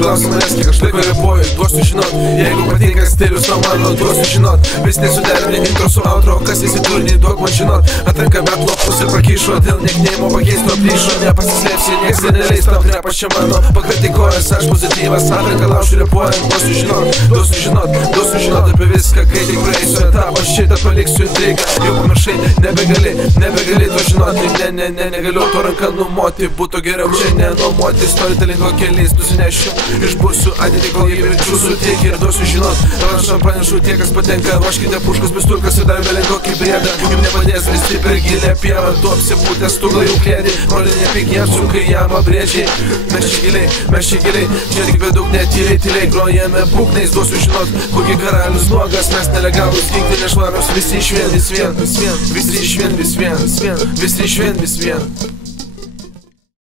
klausia manęs, kiek aš laiko repuoju, duosiu žinot. Jeigu patinka stilius nuo mano, duosiu žinot. Vis nesuderinė intro su outro, kas įsiturniai, duok man žinot. Atranka bet lopus ir prakyšo, dėl neknėjimo pakeisto plyšo. Nepasislėpsi, nieks neleis tau trepas čia mano. Pakritikuojas, aš pozityvas, atranka laušiu repuojant, duosiu žinot. Duosiu žinot apie viską, kai tik praeisiu etapą, šitą paliksiu intrigą. Jau pamiršai, nebegali to žinoti. Negaliu to ranką numoti, būtų geriau čia nenuomoti. Storytellingo keliais nusinešiu, išbūsiu ateitį, kol jį verčiusiu tiek ir duosiu žinot. Rašam pranešu tie, kas patenka, ruoškite puškas, pistulkas ir dar vėliau kokį briedą. Jums nepadės listi per gilę pievą, tu apsipūtęs stuglą jau klėdį. Broli nepik jam sunkai jam abrėžiai. Mes čia giliai, čia tik bedaug netyliai grojame būgnais, duosiu žinot, kokie karalius nuogas, mes nelegalus, ginkti nešvarios, visi išvien, vis vien, visi išvien, vis vien.